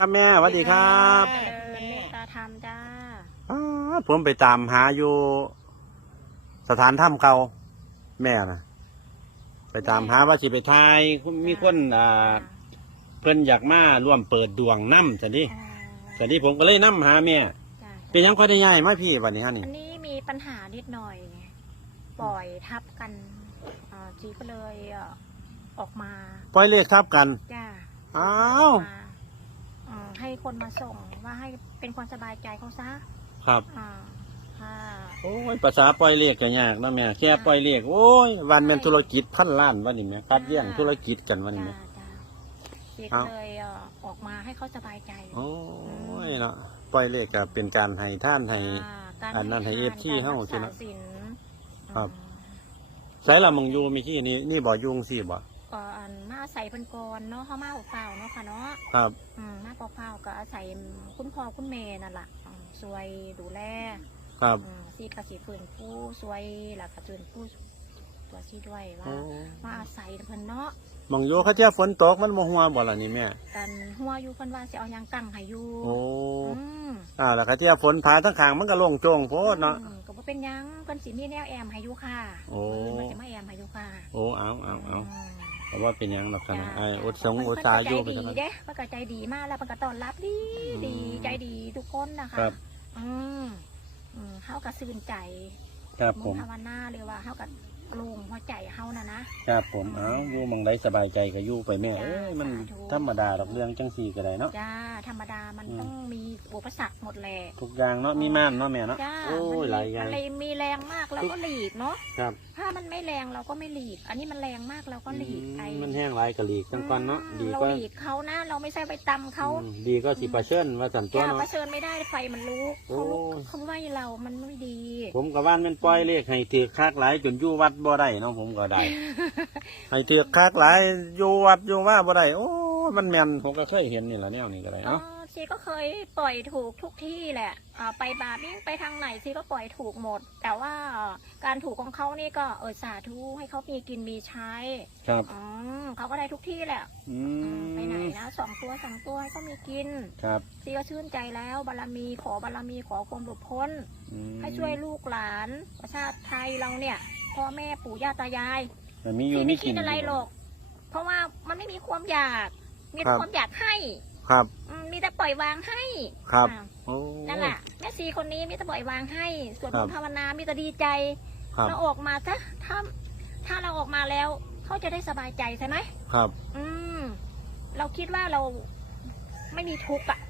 ครับแม่สวัสดีครับเจริญเมตตาธรรมจ้าอ้าวผมไปตามหาอยู่ สถานถ้ำเก่าแม่นะไปตามหาว่าสิไปทายมีคนอ่าเพิ่นอยากมาร่วมเปิดดวงน้ำสันดิอ่าสันดิผมก็เลยนํหาแม่จ้ะเป็นหยังค่อยได้ย้ายมาพี่วันนี้ฮะนี่อันนี้มีปัญหานิดหน่อย ปล่อยทับกันอ่าจีก็เลยเอ่อออกมาปล่อยเลขทับกันจ้าอ้าวมาอ่าให้ คนมาส่งว่าให้เป็นความสบายใจเขาซะครับ อ่าค่ะ โอ้ยภาษาปล่อยเลขก็ยากเนาะแม่แค่ปล่อยเลขโอ้ยวันแม่นธุรกิจพันล้านวันนี้แม่คัดแย่งธุรกิจกันวันนี้จ้าแม่ จ้าจีเอ้าก็เลยเอ่อออกมาให้เขาสบายใจโอ้ยเนาะปล่อยเลขก็เป็นการให้ท่านให้ อ่าการอันนั้นให้ท FT การเฮ้ารักสิษาเนาะศีลครับอืมใช้ละมังยูมีที่นี่นี่บ่อยุงสิบ่ ก็อันมาอาศัยเพิ่นก่อนเนาะเฮามาเปล่าๆเนาะค่ะเนาะครับอืมมาเปล่าๆก็อาศัยคุณพ่อคุณแม่นั่นล่ะอืมช่วยดูแลครับอืมซีกสิฟื้นฟูช่วยแล้วก็ฟื้นฟูตัวซีด้วยว่าโอ้มาอาศัยเพิ่นเนาะมังยูเขาเจ้าฝนตกมันบ่หัวบ่ล่ะนี่แม่กันหัวอยู่เพิ่นว่าสิเอาหยังตั้งให้อยู่โอ้อืม อ่าแล้วเขาเจ้าฝนพาทั้งข้างมันก็โล่งโจงโพดเนาะ อืมก็บ่เป็นหยังเพิ่นสิมีแนวแอมให้อยู่ค่ะโอ้ เพิ่นจะมาแอมให้อยู่ค่ะโอ้เอาเอาเอาม เพราะว่าเป็นหยังหรอกกันนะจ้าไอ้อดสงเพิ่นอดสาอยู่ไปเพิ่นเท่าก็นั้นใจดีเด้เพิ่นก็ใจดีมากแล้วเพิ่นก็ต้อนรับดีอืมดีใจดีทุกคนนะคะครับ อืมอืมเฮาก็ซื่นใจครับผมุมภาวนาเลยว่าเฮาก็โล่งหัวใจเฮานะนะ ครับผมเอาอยู่หมังไดสบายใจก็อยู่ไปแม่จ้าเอ้ยมันสาธุ ธรรมดาดอกเรื่องจังสี่ก็ได้เนาะ จ้าธรรมดามันอืม ต้องมีอุปสรรคหมดแหละทุกอย่างเนาะมีม่านเนาะแม่เนาะจ้าโอ้ยหลายอย่าง มันเลยมีแรงมากเราก็หลีกเนาะครับ ถ้ามันไม่แรงเราก็ไม่หลีก อันนี้มันแรงมากเราก็หลีกไออืมมันแห้งหลายกะหลีกจังก่อนเนาะอืมดีเราก็หลีกเขานะเราไม่ใช่ไปตำเขาอืมดีก็สิปลาเชิญว่าสันตัวจ้าเนาะ เผชิญไม่ได้ไฟมันลุกโอ้ เขาลุกเขาไม่เรามันไม่ดี ผมกับว่านแมันปล่อยเลขให้ถือคักหลายจนอยู่วัดบ่ได้เนาะผมก็ได้ ให้ถือคักหลายอยู่วัดอยู่ว่าบ่ได้โอ้ย มันแม่นผมก็เคยเห็นนี่แหละแนวนี้ก็ได้อ๋อเนาะซีก็เคยปล่อยถูกทุกที่แหละอ่าไปบาร์บิ้งไปทางไหนซีก็ปล่อยถูกหมด แต่ว่าการถูกของเขานี่ก็เออสาธุให้เขามีกินมีใช้ครับ อืมเขาก็ได้ทุกที่แหละอือืมมไปไหนนะสองตัวสองตัวให้เขามีกินครับซีก็ชื่นใจแล้วบารมีขอบารมีขอความหลุดพ้น อืมให้ช่วยลูกหลานประชาติไทยเราเนี่ยพ่อแม่ปู่ย่าตายาย มันมีอยู่ซีมีไม่กิคิดนอะไรหรอก เพราะว่ามันไม่มีความอยาก มีครัแต่บความอยากให้ครับ อืมมีแต่ปล่อยวางให้ครับอ่าโอ้นั่นแหละแม่ซีคนนี้มีแต่ปล่อยวางให้ส่วนครับภาวนามีแต่ดีใจ ครับ เราออกมาถ้าถ้าถ้าเราออกมาแล้ว เขาจะได้สบายใจใช่ไหมครับ อืม เราคิดว่าเราไม่มีทุกข์อะ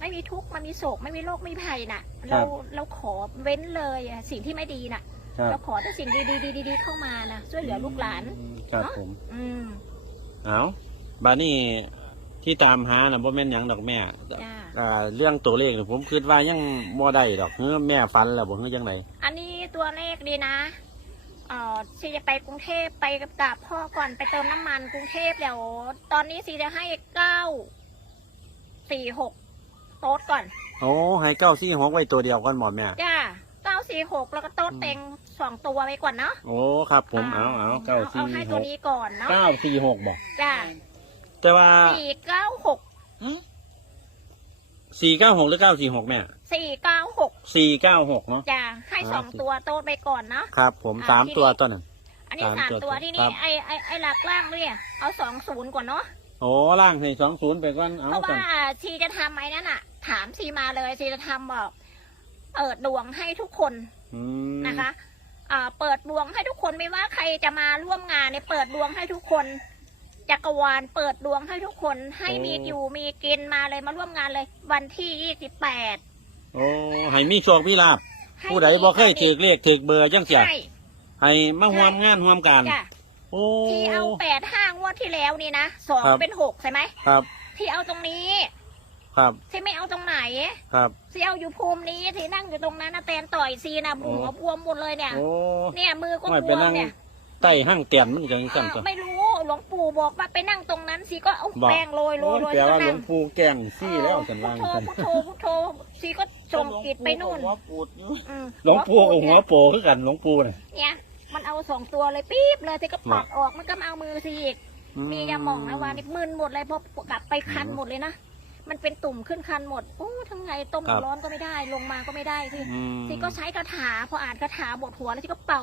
ไม่มีทุกข์มันมีโศก ไม่มีโรคไม่มีภัยน่ะเราเราขอเว้นเลยอะสิ่งที่ไม่ดีน่ะ ครับ เราขอแต่สิ่งดีๆดีๆเข้ามานะช่วยเหลือลูกหลาน ครับเนาะผม อืม เอา บานี่ที่ตามหาน่ะบ่แม่นหยังดอกแม่จ้า อ่าเรื่องตัวเลขนี่ผมคิดว่ายังบ่ได้ดอกเฮ้อแม่ฝันแล้วบ่เฮ้อจังไดอันนี้ตัวเลขดีนะเอ่อซีจะไปกรุงเทพไปกับพ่อก่อนไปเติมน้ำมันกรุงเทพเดี๋ยวตอนนี้ซีจะให้เก้าสี่หกโต๊ดก่อน โอ้ให้เก้าสี่หกไว้ตัวเดียวก่อนหมอแม่ จ้าเก้าสี่หกแล้วก็โต๊ดเต็งสองตัวไปก่อนเนาะโอ้ครับ ผมเอาเอาเก้าเอาสี่ให้หตัวกนี้ก่อนเนาะเก้าสี่หกบอกจ้า แต่ว่าสี่เก้าหกสี่เก้าหกหรือเก้าสี่หกแม่สี่เก้าหกสี่เก้าหกเนาะจ้าให้สองอ่าตัวโต๊ดไปก่อนเนาะครับ ผมอ่าสามที่ตัวนี่ต้นหนึ่งอันนี้สามสามตัวตัวที่คนี่รับไอไอไอหลักล่างเนี่ยเอาสองศูนย์ก่อนเนาะโอ้ล่างให้สองศูนย์ไปก่อนเอาเพราะก่อนว่าชีจะทำไอ้นั่นอะ ถามชีมาเลยชีจะทำบอกเปิดดวงให้ทุกคนอืมนะคะอ่าเปิดดวงให้ทุกคนไม่ว่าใครจะมาร่วมงานเนี่ยเปิดดวงให้ทุกคน จักรวาลเปิดดวงให้ทุกคนให้มีอยู่มีกินมาเลยมาร่วมงานเลย วันที่ยี่สิบแปดโอ้ให้มีโชคมีลาบผู้ใดบ่เคยถือเลขถือเบอร์จังเสียใช่ให้มาร่วมงานร่วมกันจ้ะโอ้ที่เอาแปดห้างวดที่แล้วนี่นะสองครับเป็นหกใช่ไหมครับ ที่เอาตรงนี้ ครับที่ไม่เอาตรงไหน ครับที่เอาอยู่ภูมินี้ที่นั่งอยู่ตรงนั้นนะแตนต่อยซีนะโอ้หัวบวมหมดเลยเนี่ยโอ้เนี่ยมือก็ไม่บไปวมนั่งเนี่ยใต้ห้างเตียนมันก็ยังสั่นอ่าตัวไม่รู้ห ลวงปู่บอกว่าไปนั่งตรงนั้นสิก็เอาบอก แป้งโรยโรยโรยแปลว่าหลนั่วงงปู่แก่งซี่แล้วสันพุว่าทงโธกันพุทโธพุทโธสิก็ส่งจิตไปนู่นหัวปูดอยู่อืมหลวงปู่กับหัวโปคือกันหลวงปู่เนี่ยเนี่ยมันเอาสองตัวเลยปี๊บเลยสิก็ปัดออกมันก็มาเอามือสิอีก มียาหม่องนะวานี่มึนหมดเลยเพราะกลับไปคันหมดเลยนะ มันเป็นตุ่มขึ้นคันหมดโอ้ทั้งไงต้มครับร้อนก็ไม่ได้ ลงมาก็ไม่ได้ที่อืมที่ก็ใช้คาถาพออ่านคาถาบทหัวแล้วที่ก็เป่า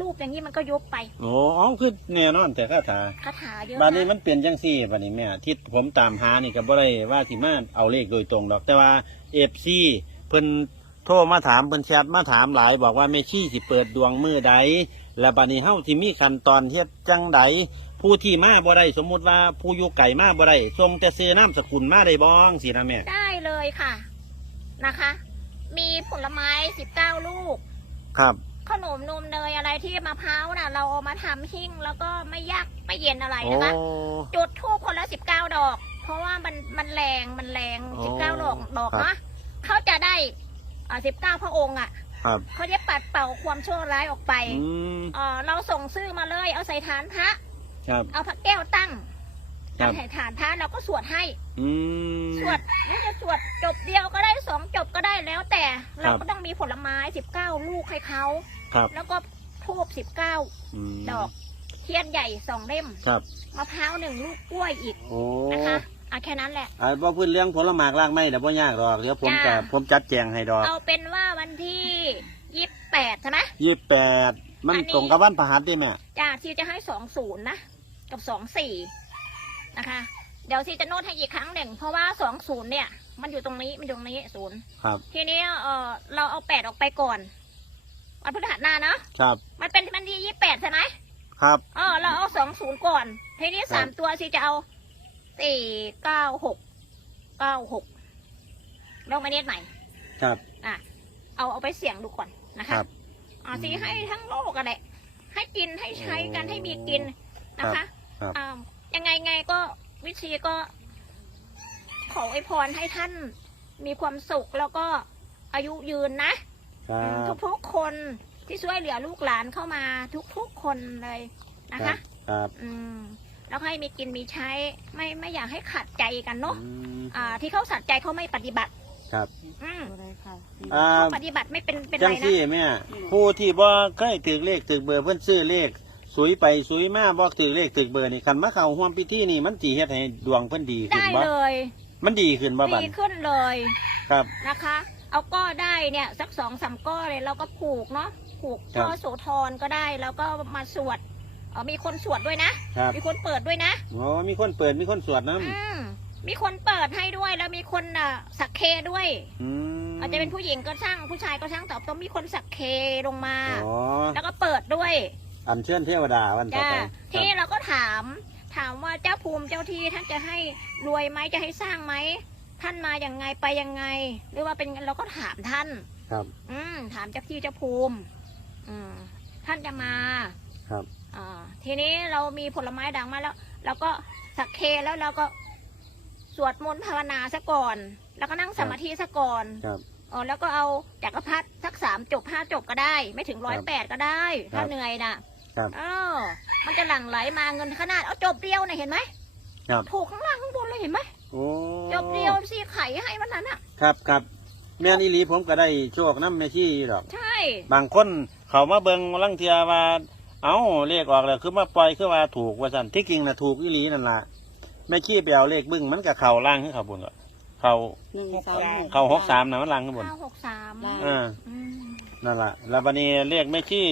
รูปอย่างนี้มันก็ยุบไปโอ้อ๋อคือแน่นอนแต่คาถาคาถาเยอะบัดนี้นะมันเปลี่ยนจังซี่บัดนี้แม่ที่ผมตามหานี่ก็บ่ได้ว่าสิมาเอาเลขโดยตรงดอก แต่ว่า FC เพิ่นโทรมาถามเพิ่นแชทมาถามหลาย บอกว่าแม่ชีสิเปิดดวงมือใดและบัดนี้เฮาสิมีขั้นตอนเฮ็ดจังใด ผู้ที่มาบ่ได้สมมุติว่าผู้อยู่ไกลมาบ่ได้ส่งแต่ซื้อนามสกุลมาได้บ้องสินะแม่ได้เลยค่ะนะคะ มีผลไม้สิบเก้าลูก ครับ ขนมนมเนยอะไรที่มะพร้าวน่ะ เราเอามาทำหิ้งแล้วก็ไม่ยากไม่เย็นอะไรโอ้ นะคะ จุดทูบคนละสิบเก้าดอก เพราะว่ามันมันแรงมันแรงโอ้สิบเก้าดอกดอกครับนะเขาจะได้อ่าสิบเก้าพระองค์อะครับเขาจะปัดเป่าความชั่วร้ายออกไปอืมเออเราส่งชื่อมาเลย เอาใส่ฐานพระ ครับ เอาพระแก้วตั้งครับเอาใส่ฐานพระเราก็สวดให้ อืม สวดนี่จะสวดจบเดียวก็ได้สองจบก็ได้แล้วแต่ครัเราบก็ต้องมีผลไม้สิบเก้าลูกให้เขาครับแล้วก็ทูบสิบเก้า มดอก เทียนใหญ่สองเล่มครับมะพร้าวหนึ่งลูกกล้วยอีกโอ้นะคะอะแค่นั้นแหละอ่าบ่พูดเรื่องผลไม้รากไม้เดี๋ยวบ่ยากดอกเดี๋ยวผมจ้าจะผมจัดแจงให้ดอกเอาเป็นว่าวันที่ยี่สิบแปดใช่ไหม ยี่แปดมันอันนี้ ตรงกับวันพฤหัสได้ไหมจ้าที่จะให้สองศูนย์นะ กับสองสี่นะคะ เดี๋ยวที่จะโน้ตให้อีกครั้งหนึ่ง เพราะว่าสองศูนย์เนี่ย มันอยู่ตรงนี้มันอยู่ตรงนี้ศูนย์ครับ ทีนี้เออเราเอาแปดออกไปก่อนวันพฤหัสหน้าเนาะครับ มันเป็นมันที่ยี่แปดใช่ไหมครับเออเราเอาสองศูนย์ก่อน ทีนี้สามตัวสิจะเอาสี่เก้าหกเก้าหกลองมาเนียดใหม่ ครับ อะ เอาเอาไปเสี่ยงดูก่อนนะคคะรับอ่าสีให้ทั้งโลกกันแหละให้กินให้ใช้กันให้มีกินนะคะ ครับอ่ายังไงไงก็วิธีก็ ขออวยพรให้ท่านมีความสุขแล้วก็อายุยืนนะ ครัทุบกทุกๆคนที่ช่วยเหลือลูกหลานเข้ามาทุกทุกๆคนเลยนะครัคะ บครับอืมแล้วให้มีกินมีใช้ไม่ไม่อยากให้ขัดใจกันเนาะอืมอ่า ที่เขาสัตย์ใจเขาไม่ปฏิบัติ ครับอืมอ่าเขาปฏิบัติไม่เป็นเป็นจัไรงนะซี่แม่ผู้ที่บ่เคยถือเลขถือเบอร์เพิ่นซื้อเลข สุยไปสุยมาบ่ถือเลขถือเบอร์นี่คันมาเข้าร่วมพิธีนี่มันสิเฮ็ดให้ดวงเพิ่นดีขึ้นได้บ่เลยมันดีขึ้นบ่บัดดีขึ้นเลยครับ นะคะ เอาก็ได้เนี่ยสักสองสามก้อเลยเราก็ผูกเนาะผูกครับก็โสธรก็ได้แล้วก็มาสวดเออมีคนสวดด้วยนะ ครับมีคนเปิดด้วยนะโอ้มีคนเปิดมีคนสวดนํอืมมีคนเปิดให้ด้วยแล้วมีคนอะสักเคด้วยอืมอาจจะเป็นผู้หญิงก็ช่างผู้ชายก็ช่างแต่ต้องมีคนสักเคลงมา อ๋อแล้วก็เปิดด้วย อัญเชิญเทวดาวันต่อจ้าไปทีนี้เราก็ถาม ถามว่าเจ้าภูมิเจ้าที่ท่านจะให้รวยไหมจะให้สร้างไหมท่านมาอย่างไงไปยังไง หรือว่าเป็นเราก็ถามท่าน ครับ อืมถามเจ้าที่เจ้าภูมิ อืมท่านจะมาครับ อ่าทีนี้เรามีผลไม้ดังมาแล้วเราก็สักเคแล้วเราก็สวดมนต์ภาวนาซะก่อน แล้วก็นั่งสมาธิซะก่อนครับอ๋อแล้วก็เอาจักรพรรดิสักสามจบห้าจบก็ได้ ไม่ถึงร้อยแปดก็ได้ครัถ้าบเหนื่อยน่ะ ครับเออมันจะหลั่งไหลมาเงินขนาดเอาจบเดียวน่ะเห็นไหมครับ ถูกข้างล่างข้างบนเลยเห็นไหมโอ้จบเดียวสีไข่ให้วันนั้นอะ ครับครับแม่นอีหลีผมก็ได้โชคน้ำแม่ชีอยู่ดอก ใช่บางคนเขามาเบิงลังเทียว่า เอ้าเลขออกแล้วคือมาปล่อยคือว่าถูกว่าสันที่จริงนะถูกอีหลีนั่นล่ะแม่ขี้ไปเอาเลขบึ้งมันกับเข่าล่างขึ้นเขาบนก็เขาหนึ่งสามหกเข่าหกสามนะมันล่างขึ้นบนเก้าหกสามล่างอ่าอืมนั่นล่ะแล้วบันนี้เลขแม่ขี้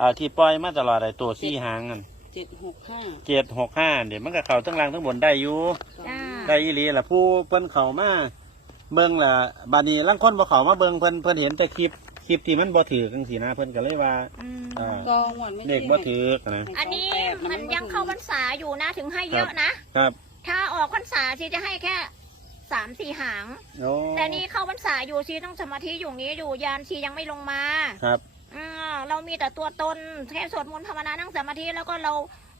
อ่าที่ปล่อยมาตลอดไอ้ตัวซี่หางนั่นเจ็ดหกห้าเจ็ดหกห้าเดี๋ยวมันกับเข่าทั้งล่างทั้งบนได้อยู่ จ้า ได้อีหลีล่ะผู้เพิ่นเข้ามาเบิ่งล่ะบาดนี้ลังคนบ่เข้ามาเบิ่งเพิ่นเพิ่นเห็นแต่คลิปคลิปที่มันบ่ถือจังซี่นะเพิ่นก็เลยว่าอืมอ่าก็หวนไม่เลขบ่ถือนะอันนี้มันยังเข้าพรรษาอยู่นะถึงให้เยอะนะ ครับถ้าออกพรรษาชีจะให้แค่สามสี่หาง โอ้แต่นี่เข้าพรรษาอยู่ชีต้องสมาธิอยู่นี้อยู่ยานชียังไม่ลงมา ครับอ่า เรามีแต่ตัวตนแค่สวดมนต์ภาวนานั่งสมาธิแล้วก็เรา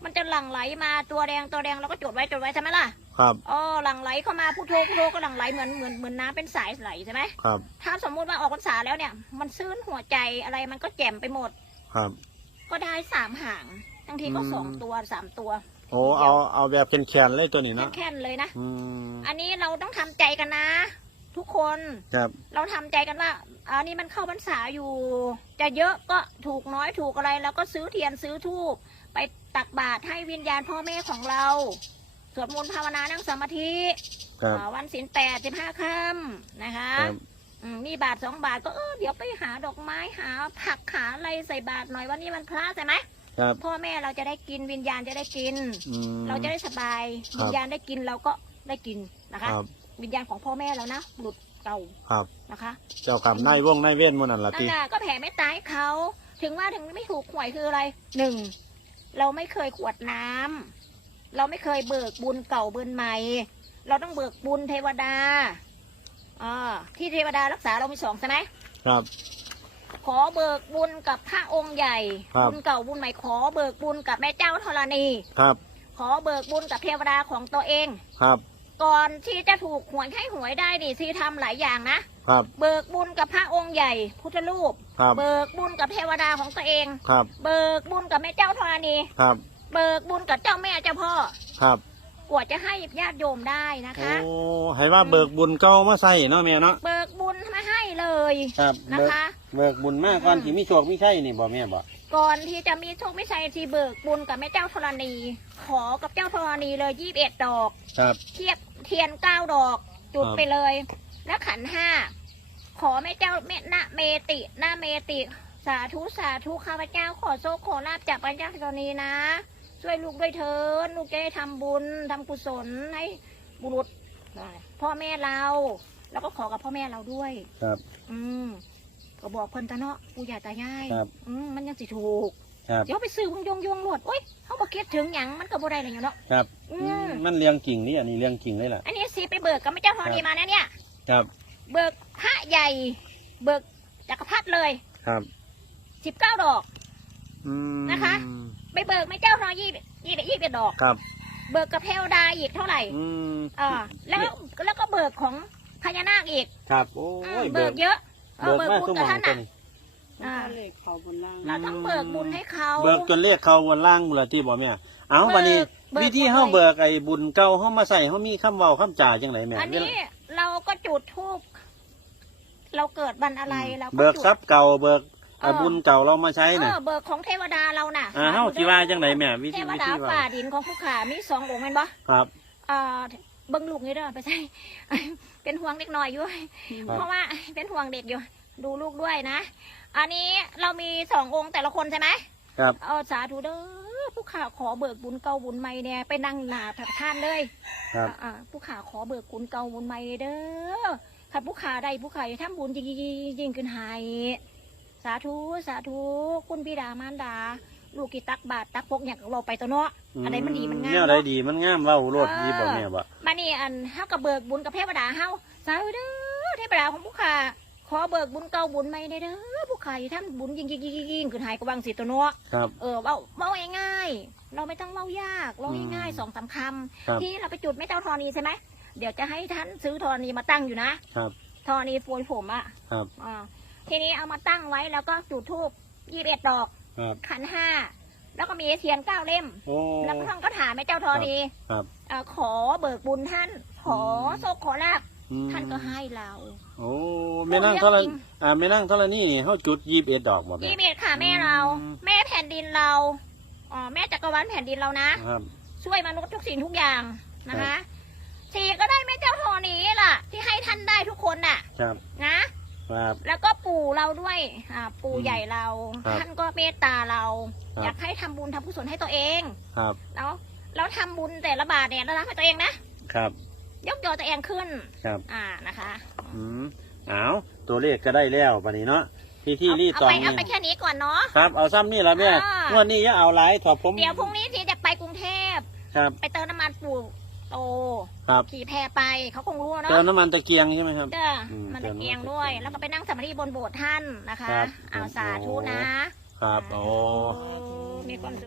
มันจะหลั่งไหลมาตัวแดงตัวแดงเราก็จดไว้จดไว้ใช่ไหมล่ะครับอ๋อหลั่งไหลเข้ามาพุทโธพุทโธก็หลั่งไหลเหมือนเหมือนเหมือนน้ำเป็นสายไหลใช่ไหมครับ ถ้าสมมุติว่าออกพรรษาแล้วเนี่ย มันซื่นหัวใจอะไรมันก็แจ่มไปหมดครับ ก็ได้สามหางบางทีก็อืมสองตัวสามตัวโอ้เอาเอาแบบแข็งๆเลยตัวนี้เนาะแค่นๆเลยนะอืมอันนี้เราต้องทำใจกันนะ ทุกคนครับเราทำใจกันว่าอันนี้มันเข้าพรรษาอยู่ จะเยอะก็ถูกน้อยถูกอะไรแล้วก็ซื้อเทียนซื้อทูบไปตักบาตรให้วิญญาณพ่อแม่ของเราสวดมนต์ภาวนานั่งสมาธิครับอ่าวันศีลแปดสิบห้าค่ำนะคะครับอืมมีบาทสองบาทก็เออเดี๋ยวไปหาดอกไม้หาผักหาอะไรใส่บาทหน่อยวันนี้มันพระใช่ไหมครับพ่อแม่เราจะได้กินวิญญาณจะได้กินอืมเราจะได้สบายครับวิญญาณได้กินเราก็ได้กินนะคคะรับ วิญญาณของพ่อแม่เรานะหลุดเก่าครับ นะคะ เจ้ากรรมนายว่องนายเว้นหมันนั่นละนั่ตินแหละก็แผ่เมตตาให้เขา ถึงว่าถึงไม่ถูกหวยคืออะไรหนึ่งเราไม่เคยขวดน้ำเราไม่เคยเบิกบุญเก่าบุญใหม่ เราต้องเบิกบุญเทวดาอ่าที่เทวดารักษาเรามีสองใช่ไหมครับ ขอเบิกบุญกับพระองค์ใหญ่ครับบุญเก่าบุญใหม่ขอเบิกบุญกับแม่เจ้าธรณี ครับ ขอเบิกบุญกับเทวดาของตัวเอง ครับ ก่อนที่จะถูกหวยให้หวยได้ดิซีทำหลายอย่างนะ ครับ เบิกบุญกับพระองค์ใหญ่พุทธรูป ครับ เบิกบุญกับเทวดาของตัวเอง ครับ เบิกบุญกับแม่เจ้าธรณี ครับ เบิกบุญกับเจ้าแม่เจ้าพ่อ ครับกว่าจะให้ญาติโยมได้นะคะ โอ้ให้ว่าเบิกบุญเก่ามาใส่เนาะแม่เนาะ เบิกบุญมาให้เลยครับนะเบิกคะ เบิกบุญมากก่อนอืม ที่มีโชคมีชัยนี่บ่แม่บ่ ก่อนที่จะมีโชคไม่ใช่ที่เบิกบุญกับแม่เจ้าธรณี ขอกับเจ้าธรณีเลยยี่สิบเอ็ดดอก ครับ เทียบ เทียนเก้าดอก จุดครับ ไปเลย แล้วขันห้าขอแม่เจ้าเมนะเมตินาเมติ สาธุสาธุข้าพเจ้าขอโชคขอลาบจากพระเจ้าธรณีนะ ช่วยลูกด้วยเถินลูกจะได้ทำบุญทำกุศลให้บุรุษพ่อแม่เรา แล้วก็ขอกับพ่อแม่เราด้วย ครับ อืมก็บอกเพิ่นตะเนาะปู่ย่าตายายครับ อืมมันยังสิถูก ครับ เดี๋ยวไปซื้อวงยงยงรวดโอ๊ยเขาบอกคิดถึงหยังมันก็บ่ได้เลยอยู่เนาะครับ อืม มันเลี้ยงกิ่งนี่อันนี้เลี้ยงกิ่งเลยล่ะ อันนี้สิไปเบิกกับแม่เจ้าธรณีครับมานะเนี่ย ครับ เบิกพระใหญ่ เบิกจักรพรรดิเลย ครับสิบเก้าดอก อืมนะคะ ไปเบิกแม่เจ้าธรณียี่สิบยี่สิบดอก ครับ เบิกกับเทวดาอีกเท่าไหร่อืมอ่าแล้วแล้วก็เบิกของพญานาคอีกครับ โอ้อืมยเบิกเยอะเออเบิกเบิกมาบุญทุกกับหม่องท่านตัวอะนี้อ่าเลขเขาบนล่าง เราต้องเบิกบุญให้เขา เบิกจนเลขเขาบนล่างบุรที่บ่แม่เอาเบิกบัดนี้ เบิก วิธีหมดเลยเฮาเบิกไอ้บุญเก่าเฮามาใส่เฮามีคำเว้าคำจ่าจังไดแม่อันนี้เราก็จุดทูบเราเกิดวันอะไรเราก็เบิกจุดทรัพย์เก่าเบิกเออ บุญเก่าเรามาใช้เอน่ะอเบิกของเทวดาเราน่ะอ่าเฮาสิว่าจังไดแม่วิเทธีววิดาธีฝ่าว่าดินของผู้ขามีสององค์เป็นบ่ครับ เอ่อเบิ้งลูกนี่เด้อไปใช่เป็นห่วงเด็กน้อยอยู่ ครับ เพราะว่าเป็นห่วงเด็กอยู่ ดูลูกด้วยนะ อันนี้เรามีสององค์แต่ละคนใช่ไหมครับ เอาสาธุเด้อ ผู้ขาขอเบิกบุญเก่าบุญใหม่เนี่ยไปนั่งหนาพระท่านเลยครับ อ่าผู้ขาขอเบิกบุญเก่าบุญใหม่เด้อถ้าผู้ขาได้ผู้ขาจะทำบุญยิ่งๆยิ่งขึ้นให้สาธุสาธุคุณบิดามารดา ลูกกีตักบาทตักพกอย่างเราไปตัวเนาะอันใดมันดีมันงามแนวใดดีมันงามเว้าโลดดีบ่แม่บ่มานี่อันเฮากับเบิกบุญกับเทวดาเฮาสาธุเด้อเทวดาของผู้ขา ขอเบิกบุญเก่าบุญใหม่เด้อผู้ขาอย่าทำบุญยิ่งๆยิ่งๆขึ้นให้กระวังสิตัวเนาะครับ เออเว้าเว้าง่ายๆเราไม่ต้องเว้ายากเว้าง่ายๆสองสามคครับำที่เราไปจุดไม่เจ้าธรณีใช่ไหมเดี๋ยวจะให้ท่านซื้อธรณีมาตั้งอยู่นะครับธรณีโฟยผมอะครับอ่าทีนี้เอามาตั้งไว้แล้วก็จุดธูปยี่สิบเอ็ดดอกครับขันห้าแล้วก็มีเทียนเก้าเล่มโอ้แล้วก็ท่านก็ถามแม่เจ้าธรณีครับเอ่อขอเบิกบุญท่าน ขอโชคขอลาบ อืมท่านก็ให้เราโอ้แม่นั่งเท่าไหร่อ่าแม่นั่งเท่าไหร่นี่เฮาจุด21ดอกบ่แม่ ยี่สิบเอ็ดค่ะแม่เรา อืม แม่แผ่นดินเราอ๋อแม่จักรวาลแผ่นดินเรานะ ครับ ช่วยมนุษย์ทุกสิ่งทุกอย่างนะคะสี่ก็ได้แม่เจ้าธรณีล่ะ ที่ให้ท่านได้ทุกคนน่ะ ครับนะ ครับ แล้วก็ปู่เราด้วยอ่าปู่อืมใหญ่เรา ครับท่านก็เมตตาเรา ครับ อยากให้ทำบุญทำกุศลให้ตัวเองครับ แล้วแล้วทำบุญแต่ละบาทเนี่ยเราทำให้ตัวเองนะครับ ยกยอตัวเองขึ้น ครับ อ่านะคะ อืมเอาตัวเลขก็ได้แล้วบัดนี้เนาะที่ที่เอารีเอาตองไปนี่เอาไปแค่นี้ก่อนเนาะครับเอาซ้ำนี่ละแม่อ่างวดนี้อย่าเอาหลายถอดผมเดี๋ยวพรุ่งนี้ทีจะไปกรุงเทพครับ ไปเติมน้ำมันปู่โตครับขี่แพไปเขาคงรู้เนาะเติมน้ำมันตะเกียงใช่ไหมครับเด้ออืมมันเติตะมน้ำมันเกียงด้วย แล้วก็ไปนั่งสมาธิบนโบสถ์ท่านนะคะครับเอาสาธุนะครับโอ้มีความสุข